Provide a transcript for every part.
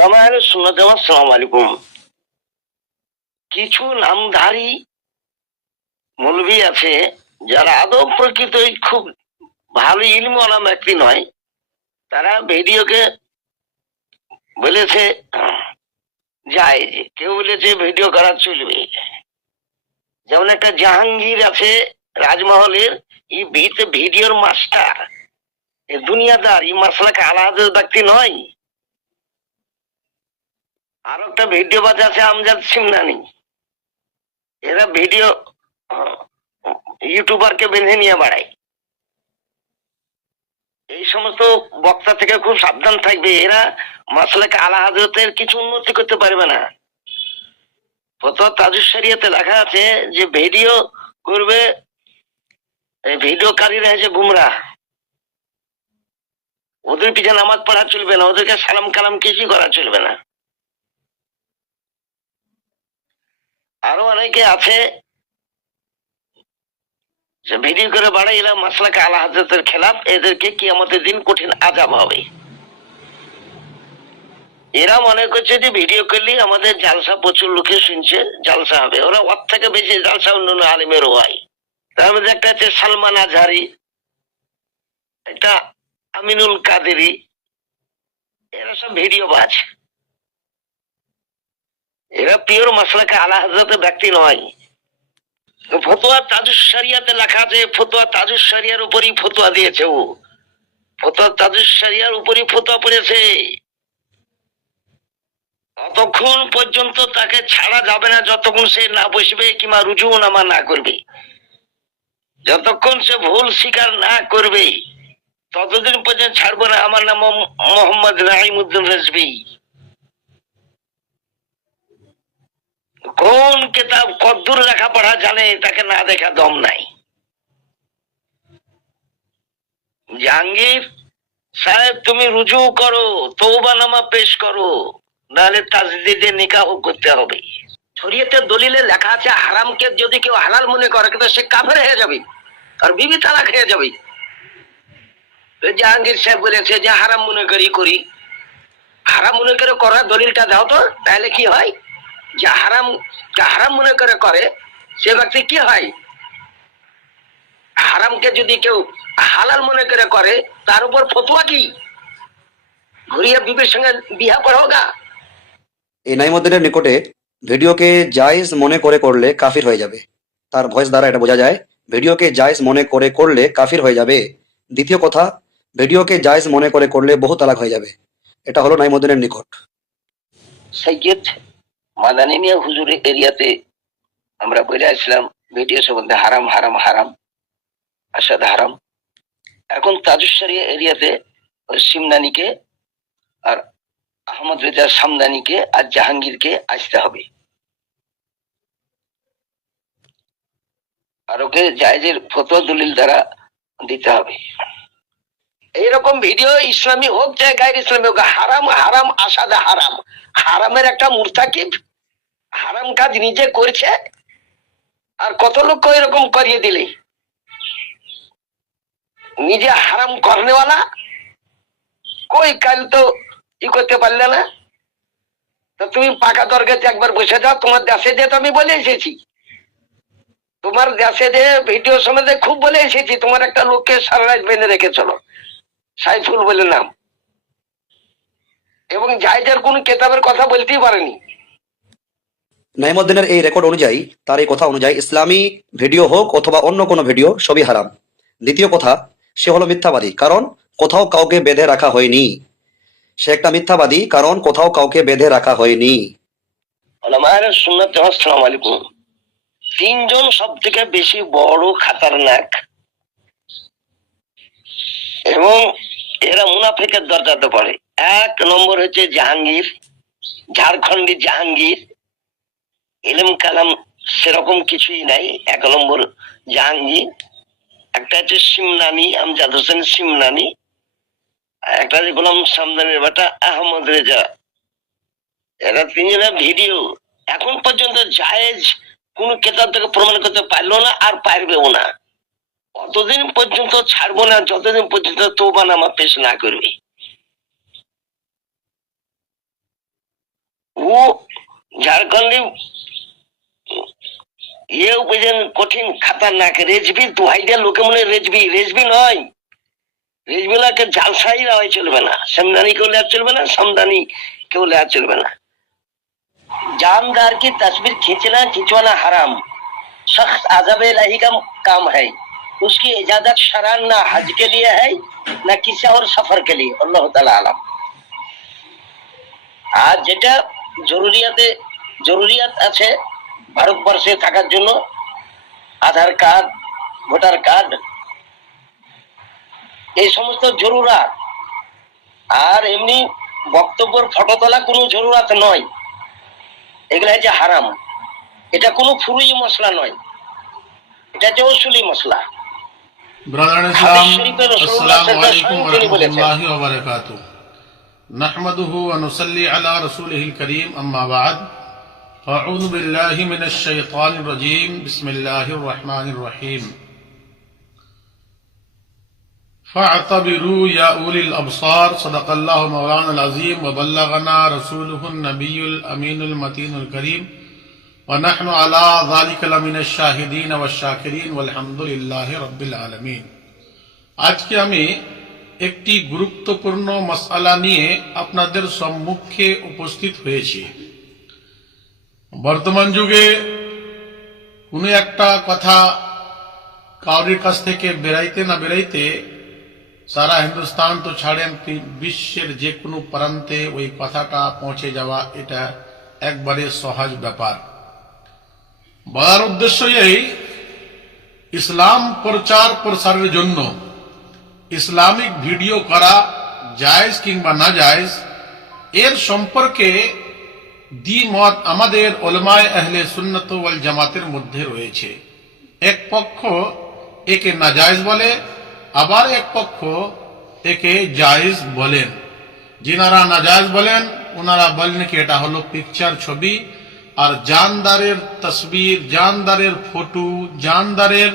রামায়ণের সুন্নাত জামাত আসসালামু আলাইকুম। কিছু নামধারী মৌলভী আছে যারা আদৌ প্রকৃত খুব ভালো ইলমওয়ালা ব্যক্তি নয়, তারা ভিডিওকে বলেছে যায়, কেউ বলেছে ভিডিও করা চলবে। যেমন একটা জাহাঙ্গীর আছে রাজমহলের, ভিডিওর মাস্টার, দুনিয়াদার, এই মাসলাকে আলাদা ব্যক্তি নয়। আর একটা ভিডিও বাজ আছে আমজাদ সিমনানি, এরা ভিডিও ইউটিউবারকে বেঁধে নিয়ে বাড়ায়। এই সমস্ত বক্তা থেকে খুব সাবধান থাকবে, এরা মাসলাকে আলা হাজরতের কিছু উন্নতি করতে পারবে না। ফতোয়া তাজুস শরিয়াতে লেখা আছে যে ভিডিও করবে, ভিডিওকারীরা হচ্ছে গুমরা, ওদের পিছনে নামাজ পড়া চলবে না, ওদেরকে সালাম কালাম কিছুই করা চলবে না। আরো অনেকে আছে যে ভিডিও করে বাড়াই, এরা মাসলাকে আলা হাজরতের খেলাফ, এদেরকে কিয়ামতের দিন কঠিন আযাব হবে। এরা মনে করছে যে ভিডিও করলেই আমাদের জালসা প্রচুর লোকে শুনছে, জালসা হবে, ওরা ওর থেকে বেশি জালসা অন্য আলিমেরও হয়। তার মধ্যে একটা হচ্ছে সালমান আজহারি, একটা আমিনুল কাদেরি, এরা সব ভিডিও বাজ, এরা পিওর মাসলাকে আলা হাজরতের ব্যক্তি নয়। ফতোয়া তাজুস শরিয়াতে লেখা আছে, ফতোয়া তাজুস শরিয়ার উপরই ফতোয়া দিয়েছে, ও ফতোয়া তাজুস শরিয়ার উপরই ফতোয়া পড়েছে। ততক্ষণ পর্যন্ত তাকে ছাড়া যাবে না যতক্ষণ সে না বসবে কিংবা রুজু নামা না করবে। যতক্ষণ সে ভুল স্বীকার না করবে ততদিন পর্যন্ত ছাড়বো না। আমার নাম মোহাম্মদ রাহিমউদ্দিন রেজভী। কোন কিতাব কদ্দুর লেখাপড়া জানে, তাকে না দেখা দম নাই। জাহাঙ্গীর সাহেব, তুমি রুজু করো, তওবা নামা পেশ করো, নাহলে তাজদিদে নিকাহ করতে হবে। শরীয়তের দলিলে লেখা আছে হারামকে যদি কেউ হালাল মনে করে কিন্তু সে কাফের হয়ে যাবে, আর বিবি তালাক হয়ে যাবে। জাহাঙ্গীর সাহেব বলেছে যে হারাম মনে করি, হারাম মনে করে করার দলিলটা দাও তো, তাহলে কি হয়? যে হারাম মনে করে সে ব্যক্তি কি হয়? হারামকে যদি কেউ হালাল মনে করে তার উপর ফতোয়া কি? ঘুরিয়ে বিবির সঙ্গে বিয়া করোগা। এই নাইমুদ্দিনের নিকটে ভিডিওকে জায়েজ মনে করে করলে কাফির হয়ে যাবে। তার ভয়েস দ্বারা এটা বোঝা যায় ভিডিওকে জায়েজ মনে করে করলে কাফির হয়ে যাবে। দ্বিতীয় কথা, ভিডিওকে জায়েজ মনে করে করলে বহু তালাক হয়ে যাবে। এটা হলো নাইমুদ্দিনের নিকট। সৈয়দ মাদানী মিয়া হুজুরের এরিয়াতে আমরা বলে আসলাম ভিডিও সম্বন্ধে হারাম হারাম হারাম, আসাদ হারাম। এখন তাজুস শরিয়া এরিয়াতে সিমনানিকে আর আহমদ রেজা সামদানিকে আর জাহাঙ্গীরকে আসতে হবে, আর ওকে জায়েজের ফতোয়া দলিল দ্বারা দিতে হবে। এইরকম ভিডিও ইসলামী হোক চাই গায়ের ইসলামী হোক, হারাম হারাম আসাদা হারাম, হারামের একটা মুরতাকিব, হারাম কাজ নিজে করছে, আর কত লোক এরকম করিয়ে দিলে নিজে হারাম করনেওয়ালা কই কাল তো ই করতে পারলে না। তো তুমি পাকা দরগাতে একবার বসে যাও, তোমার দেশে যে আমি বলে এসেছি, তোমার দেশে যে ভিডিও সম্বন্ধে খুব বলে এসেছি, তোমার একটা লোককে সারা রাত বেঁধে রেখে চলো, সাইফুল বলে নাম, এবং জায়েজের কোন কেতাবের কথা বলতেই পারেনি। নাইমুদ্দিনের এই রেকর্ড অনুযায়ী, তার এই কথা অনুযায়ী ইসলামী ভিডিও হোক অথবা অন্য কোনো ভিডিও সবই হারাম। দ্বিতীয় কথা, সে হলো মিথ্যাবাদী, কারণ কোথাও কাউকে বেঁধে রাখা হয়নি। সে একটা মিথ্যাবাদী, কারণ কোথাও কাউকে বেঁধে রাখা হয়নি। ওলামায়ে সুন্নাত জামাত আসসালামু আলাইকুম। তিনজন সব থেকে বেশি বড় খাতারনাক এবং এরা মুনাফিকের দরজাতে পড়ে। এক নম্বর হচ্ছে জাহাঙ্গীর, ঝাড়খণ্ডী জাহাঙ্গীর, ইলম কালাম সেরকম কিছুই নাই, এক নম্বর জাহাঙ্গীর। একটা হচ্ছে সিমনানি, আমজাদ হোসেন সিমনানি, একটা হচ্ছে গোলাম সামদানির বেটা আহমদ রেজা। এরা তিনজনের ভিডিও এখন পর্যন্ত জায়েজ কোন কেতাব থেকে প্রমাণ করতে পারলো না, আর পারবেও না। অতদিন পর্যন্ত ছাড়বো না যতদিন পর্যন্ত তওবা নামা পেশ না করবে। ও ঝাড়খণ্ডী ইয়ে বুঝেন কঠিন খাতারনাক রেজবি দুহাইটা লোকে মনে হয় রেজবি নয়, রেজবিলাকে জালসাই দেওয়াই চলবে না, समदानी কেউ লেয়া চলবে না, समदानी কেউ লেয়া চলবে না। जानदार की तस्वीर खिंचवाना हराम, शख्स अजब इलाही का काम है, उसकी इजाजत शरअन ना हज के लिए है ना किसी और सफर के लिए, अल्लाह ताला आलम। আর যেটা জরুরিয়াত আছে ভারতবর্ষে থাকার জন্য, আধার কার্ড, ভোটার কার্ড, এই সমস্ত জরুরাত, আর এমনি বক্তব্যের ফটো তোলা কোনো জরুরাত নয়, এগুলা হচ্ছে হারাম। এটা কোনো ফুরুই মশলা নয়, এটা হচ্ছে উসুলি মশলা। ब्रदर इस्लाम अस्सलामु अलैकुम व रहमतुल्लाहि व बरकातुहू नहमदुहु व नुसल्ली अला रसूलिहिल करीम अम्मा बाद अऊज़ु बिल्लाहि मिनश शैतानिर रजीम बिस्मिल्लाहिर रहमानिर रहीम फ़अतबिरू या उलिल अबसार सदक़ल्लाहु मौलानाल अज़ीम व बल्लगना रसूलुहुन नबियुल अमीनुल मतीनुल करीम व नहनु अला ज़ालिका लमिनश शाहिदीन व शाकिरीन वल्हम्दुलिल्लाहि रब्बिल आलमीन। আজকে আমি একটি গুরুত্বপূর্ণ মাসআলা নিয়ে আপনাদের সম্মুখে উপস্থিত হয়েছি। বর্তমান যুগে কোনো একটা কথা কারোর কাছ থেকে বেরাইতে না বেরাইতে সারা হিন্দুস্তান তো ছাড়েন, বিশ্বের যে কোনো প্রান্তে ওই কথাটা পৌঁছে যাওয়া এটা একবারে সহজ ব্যাপার। বলার উদ্দেশ্য এই, ইসলাম প্রচার প্রসারের জন্য ইসলামিক ভিডিও করা জায়েজ কিংবা না জায়েজ এর সম্পর্কে দ্বিমত আমাদের উলামায়ে আহলে সুন্নাত ওয়াল জামাতের মধ্যে রয়েছে। এক পক্ষ একে নাজায়েজ বলে, আবার এক পক্ষ একে জায়েজ বলেন। যিনারা নাজায়েজ বলেন ওনারা বলেন কি এটা হলো পিকচার, ছবি, আর জানদারের তসবির, জানদারের ফটো, জানদারের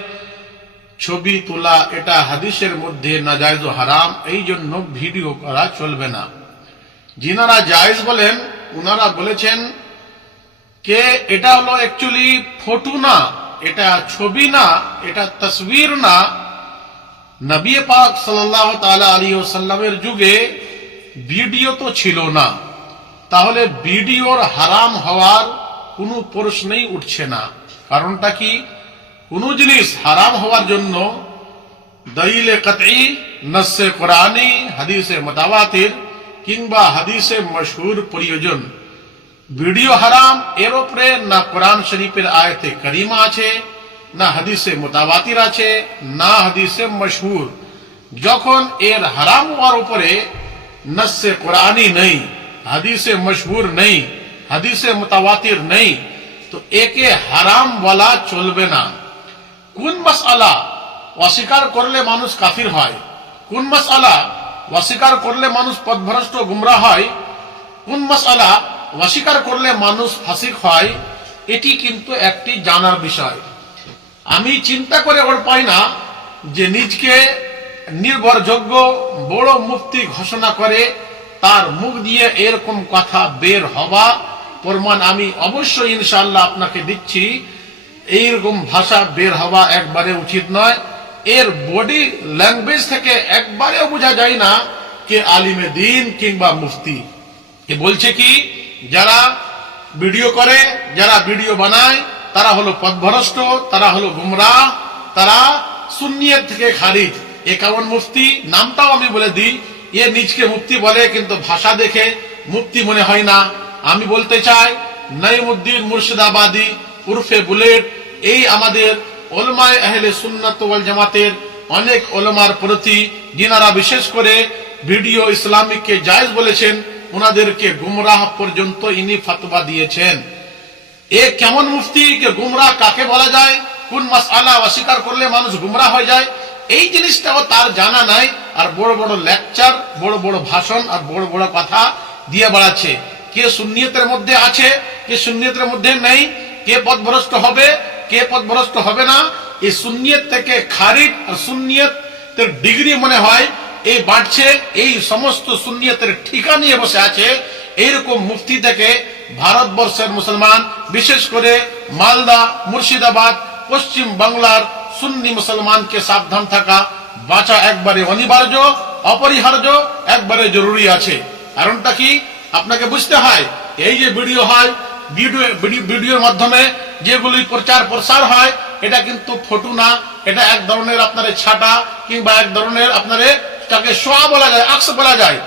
ছবি তোলা এটা হাদিসের মধ্যে নাজায়েজ ও হারাম, এই জন্য ভিডিও করা চলবে না। যিনারা জায়েজ বলেন ওনারা বলেছেন কে এটা হলো অ্যাকচুয়ালি ফটো না, এটা ছবি না, এটা তসবির না। নবী পাক সাল্লাল্লাহু তাআলা আলাইহি ওয়াসাল্লামের যুগে ভিডিও তো ছিল না, তাহলে ভিডিওর হারাম হওয়ার কোনো প্রশ্নই উঠছে না। কারণটা কি? কোন জিনিস হারাম হওয়ার জন্য দলিলে কতঈ, নসে কোরআনী, হাদিসে মুতাওয়াতির কিংবা হাদিসে মশহুর প্রয়োজন। ভিডিও হারাম এর উপরে না কোরআন শরীফের আয়াতে কারিমা আছে, না হাদিসে মুতাওয়াতির আছে, না হাদিসে মশহুর। যখন এর হারাম হওয়ার উপরে নসে কোরআনী নেই, হাদিসে মশহুর নেই, হাদিসে মুতাওয়াতির নেই, তো একে হারাম বলা চলবে না। কোন মাসআলা অস্বীকার করলে মানুষ কাফির হয়, কোন মাসআলা অস্বীকার করলে মানুষ পথভ্রষ্ট গুমরাহ হয়, কোন মাসআলা অস্বীকার করলে মানুষ ফাসিক হয়, এটি কিন্তু একটি জানার বিষয়। আমি চিন্তা করে ওর পাই না যে নিজকে নির্ভরযোগ্য বড় মুফতি ঘোষণা করে তার মুখ দিয়ে এরকম কথা বের হওয়া প্রমাণ আমি অবশ্যই ইনশাআল্লাহ আপনাকে দিচ্ছি। এইরকম ভাষা বের হওয়া একবারে উচিত নয়। এর বডি ল্যাঙ্গুয়েজ থেকে একবারেও বোঝা যায় না কে আলিমে দ্বীন কিংবা মুফতি। এ বলছে কি যারা ভিডিও করে, যারা ভিডিও বানায় তারা হলো পথভ্রষ্ট, তারা হলো গুমরাহ, তারা সুন্নিয়ত থেকে খারিজ। এ কেমন মুফতি? নামটাও আমি বলে দিই, এ নিজকে মুফতি বলে কিন্তু ভাষা দেখে মুফতি মনে হয় না। আমি বলতে চাই নঈমুদ্দিন মুর্শিদাবাদী উরফে বুলেট এই আমাদের উলামায়ে আহলে সুন্নাত ওয়াল জামাতের অনেক উলামার প্রতি, যিনারা বিশেষ করে ভিডিও ইসলামিককে জায়েজ বলেছেন, ওনাদেরকে গুমরাহ পর্যন্ত ইনি ফতোয়া দিয়েছেন। এ কেমন মুফতি? কে গুমরাহ কাকে বলা যায়, কোন মাসআলা অস্বীকার করলে মানুষ গুমরাহ হয়ে যায়, এই জিনিসটাও তার জানা নাই। আর বড় বড় লেকচার, বড় বড় ভাষণ আর বড় বড় কথা দিয়ে বেড়াচ্ছে। কে সুন্নিয়তের মধ্যে আছে, কে সুন্নিয়তের মধ্যে নেই, কে পথভ্রষ্ট হবে, কে পথভ্রষ্ট হবে না, এই সুন্নিয়ত থেকে খারিজ আর সুন্নিয়তের ডিগ্রি মনে হয় এই বাড়ছে, এই সমস্ত সুন্নিয়তের ঠিকা নিয়ে বসে আছে। এইরকম মুফতি থেকে ভারতবর্ষের মুসলমান, বিশেষ করে মালদা, মুর্শিদাবাদ, পশ্চিম বাংলার সুন্নি মুসলমানকে সাবধান থাকা, বাঁচা একবারে অনিবার্য, অপরিহার্য, একবারে জরুরি আছে। কারণটা কি আপনাকে বুঝতে হয়। এই যে ভিডিও হয়, ভিডিওর মাধ্যমে যেগুলি প্রচার প্রসার হয়, এটা কিন্তু ফটো না, এটা এক ধরনের আপনার ছাটা কিংবা এক ধরনের আপনার তাকে শোয়া বলা যায়, আকস বলা যায়।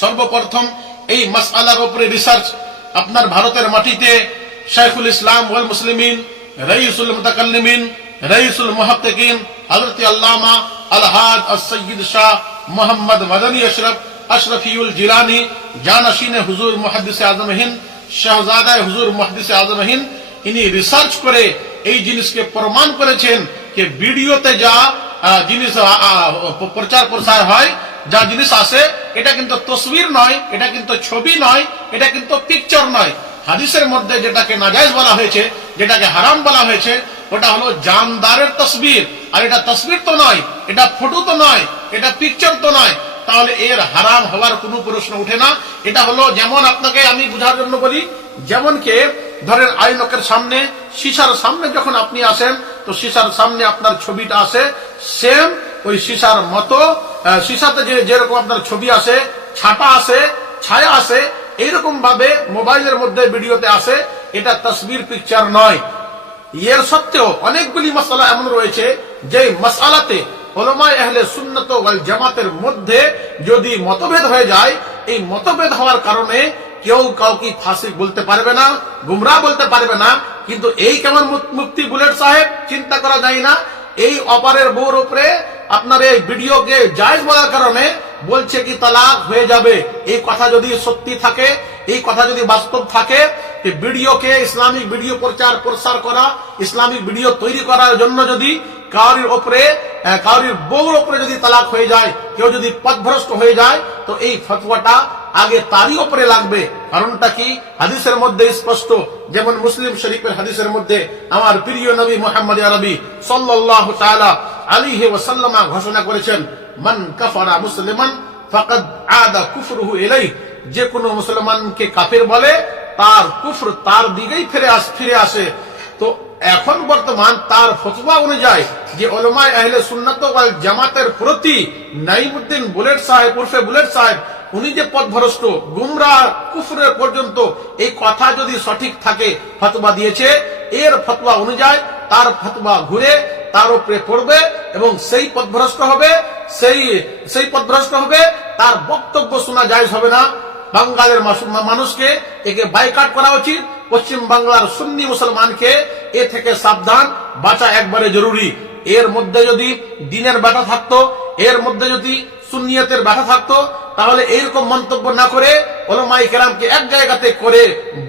সর্বপ্রথম এই মাসআলার উপরে রিসার্চ আপনার ভারতের মাটিতে শাইখুল ইসলাম ওয়াল মুসলিমিন, রাইসুল মুতাকাল্লিমিন, রাইসুল মুহাক্কিকিন হযরত আল্লামা আল-হাজ আস-সাইয়্যিদ শাহ মোহাম্মদ মাদানী আশরাফিউল জিলানী, জানাশিনে হুজুর মুহাদ্দিস আজম হিন্দ, শাহজাদা হুজুর মুহাদ্দিস আজম হিন্দ, ইনি রিসার্চ করে এই জিনিসকে প্রমাণ করেছেন যে ভিডিওতে যা জিনিস প্রচার প্রসার হয়, যা জিনিস আসে, এটা কিন্তু তসবির নয়, এটা কিন্তু ছবি নয়, এটা কিন্তু পিকচার নয়। হাদিসের মধ্যে যেটাকে নাজায়েজ বলা হয়েছে, যেটাকে হারাম বলা হয়েছে, ওটা হলো জানদারের তসবির। আর এটা তসবির তো নয়, এটা ফটো তো নয়, এটা পিকচার তো নয়। তাহলে এর হারাম হওয়ার কোনো প্রশ্ন উঠে না। এটা হলো যেমন, আপনাকে আমি বোঝার জন্য বলি, যেমন কে ধরেন আইনকের সামনে, শিশার সামনে যখন আপনি আসেন, তো শিশার সামনে আপনার ছবিটা আসে, সেম ওই শিশার মতো শিশাতে যেরকম আপনার ছবি আসে, ছাটা আসে, ছায়া আসে, এইরকম ভাবে মোবাইলের মধ্যে ভিডিওতে আসে। এটা তসবির, পিকচার নয়। এর সত্ত্বেও অনেকগুলি মাসআলা এমন রয়েছে যে মাসআলাতে উলামায়ে আহলে সুন্নাত ওয়াল জামাতের মধ্যে যদি মতভেদ হয়ে যায়, এই মতভেদ হওয়ার কারণে কেউ কাউকে ফাসিক বলতে পারবে না, গুমরাহ বলতে পারবে না। কিন্তু এই কেমন মুফতি বুলেট সাহেব, চিন্তা করা যায় না, এই অপারের বউর উপরে আপনার এই ভিডিওকে জায়েজ বলার কারণে বলছে কি তালাক হয়ে যাবে। এই কথা যদি সত্যি থাকে, এই কথা যদি বাস্তব থাকে, ভিডিওকে ইসলামিক ভিডিও প্রচার প্রসার করা, ইসলামিক ভিডিও তৈরি করার জন্য যদি কাউরির উপরে, কাউরির বউর উপরে যদি তালাক হয়ে যায়, কেউ যদি পথভ্রষ্ট হয়ে যায়, তো এই ফতোয়াটা আগে তারই উপরে লাগবে। কারণটা কি হাদিসের মধ্যে স্পষ্ট, যেমন মুসলিম শরীফের হাদিসের মধ্যে আমার প্রিয় নবী মুহাম্মদ আরবি সাল্লাল্লাহু তাআলা আলাইহি ওয়াসাল্লাম ঘোষণা করেছেন, মান কাফারা মুসলিমান ফাকাদ আদা কুফরুহু ইলাইহি, যে কোনো মুসলমানকে কাফের বলে তার কুফর তার দিকেই ফিরে আসে। তো এখন বর্তমান তার ফতোয়া অনুযায়ী যে উলামায়ে আহলে সুন্নাত ওয়াল জামাতের প্রতি নাইমুদ্দিন বুলেট সাহেব উর্ফে বুলেট সাহেব, উনি যে পথভ্রষ্ট, গুমরাহ, কুফরের পর্যন্ত এই কথা যদি সঠিক থাকে, ফতোয়া দিয়েছে, এর ফতোয়া অনুযায়ী তার ফতোয়া ঘুরে তার উপরে পড়বে এবং সেই পথভ্রষ্ট হবে, সেই পথভ্রষ্ট হবে, তার বক্তব্য শোনা জায়েজ হবে না। বাঙালির মানুষকে একে বাইকাট করা উচিত। পশ্চিম বাংলার সুন্নি মুসলমানকে এ থেকে সাবধান, বাঁচা একবারে জরুরি। এর মধ্যে যদি দ্বীনের ব্যাটা থাকতো, এর মধ্যে যদি সুন্নিয়তের ব্যাটা থাকতো, তাহলে এইরকম মন্তব্য না করে উলামায়ে কেরামকে এক জায়গাতে করে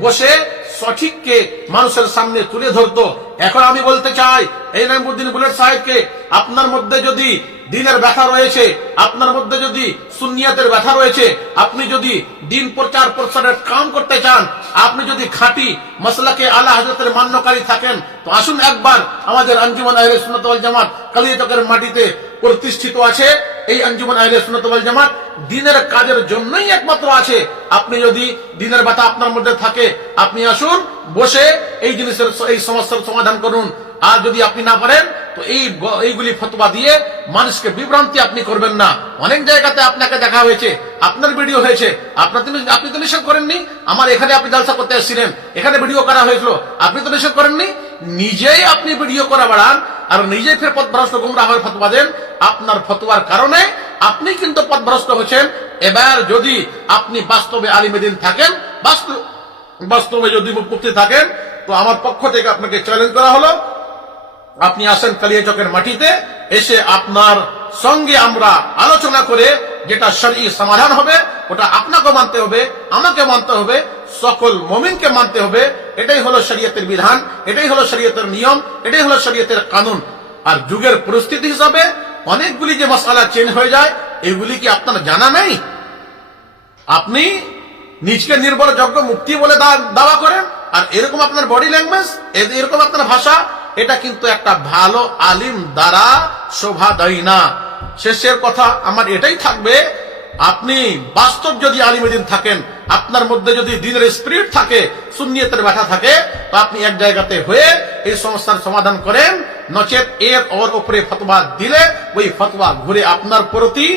বসে সঠিককে মানুষের সামনে তুলে ধরতো। এখন আমি বলতে চাই এই নাইমুদ্দিন বুলেট সাহেবকে, আপনার মধ্যে যদি দ্বীনের ব্যথা রয়েছে, আপনার মধ্যে যদি সুন্নিয়তের ব্যথা রয়েছে, আপনি যদি দ্বীন প্রচার প্রসারের কাম করতে চান, আপনি যদি খাঁটি মাসলাকে আলা হযরতের মান্যকারী থাকেন, তো আসুন একবার আমাদের আঞ্জুমান আহলে সুন্নাত ওয়াল জামাত কালিয়াচকের মাটিতে প্রতিষ্ঠিত আছে। এই আঞ্জুমান আহলে সুন্নাত ওয়াল জামাত দ্বীনের কাজের জন্যই একমাত্র আছে। আপনি যদি দ্বীনের ব্যথা আপনার মধ্যে থাকে, আপনি আসুন, বসে এই জিনিসের, এই সমস্যার সমাধান করুন। আর যদি আপনি না পারেন, তো এইগুলি ফতোয়া দিয়ে মানুষকে বিভ্রান্তি আপনি করবেন না। অনেক জায়গাতে আপনাকে দেখা হয়েছে, আপনার ভিডিও হয়েছে, আপনি তো নিষেধ করেননি। আমার এখানে আপনি জালসা করতে এসেছিলেন, এখানে ভিডিও করা হয়েছিল, আপনি তো নিষেধ করেননি। নিজেই আপনি ভিডিও করা বাড়ান আর নিজেই ফের পথভ্রষ্ট গুমরাহ হয়ে ফতোয়া দেন। আপনার ফতোয়ার কারণে আপনি কিন্তু পথভ্রষ্ট হচ্ছেন। এবার যদি আপনি বাস্তবে আলিমে দ্বীন থাকেন, বাস্তবে যদি মুফতি থাকেন, তো আমার পক্ষ থেকে আপনাকে চ্যালেঞ্জ করা হলো, আপনি আসেন কালিয়াচকের মাটিতে, এসে আপনার সঙ্গে আমরা আলোচনা করে যেটা শরঈ সমাধান হবে, ওটা আপনাকে মানতে হবে, আমাকে মানতে হবে, সকল মুমিনকে মানতে হবে। এটাই হলো শরীয়তের বিধান, এটাই হলো শরীয়তের নিয়ম, এটাই হলো শরীয়তের কানুন। আর যুগের পরিস্থিতি হিসাবে অনেকগুলি যে মাসআলা চেঞ্জ হয়ে যায়, এগুলি কি আপনার জানা নেই? আপনি নিজকে নির্ভরযোগ্য মুফতি বলে দাওয়া করেন, আর এরকম আপনার বডি ল্যাঙ্গুয়েজ, এরকম আপনার ভাষা, এটা কিন্তু একটা ভালো আলিম দ্বারা শোভা দেয় না। শেষের কথা আমার এটাই থাকবে আপনি বাস্তব যদি আলিমেদিন থাকেন, আপনার মধ্যে যদি দিনের স্পিরিট থাকে, সুন্নিয়তের ব্যথা থাকে, তো আপনি এক জায়গাতে হয়ে এই সমস্যার সমাধান করেন। নচেত এর ওর উপরে ফতোয়া দিলে ওই ফতোয়া ঘুরে আপনার প্রতি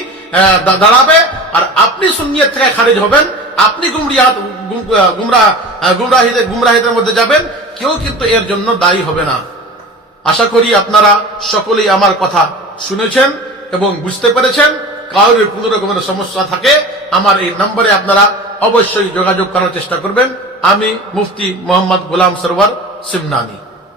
দাঁড়াবে, আর আপনি সুন্নিয়ত থেকে খারিজ হবেন, আপনি গুমরাহিদের মধ্যে যাবেন, কেউ কিন্তু এর জন্য দায়ী হবে না। আশা করি আপনারা সকলেই আমার কথা শুনেছেন এবং বুঝতে পেরেছেন। কারোর কোনো রকমের সমস্যা থাকে আমার এই নম্বরে আপনারা অবশ্যই যোগাযোগ করার চেষ্টা করবেন। আমি মুফতি মোহাম্মদ গোলাম সরওয়ার সিমনানি।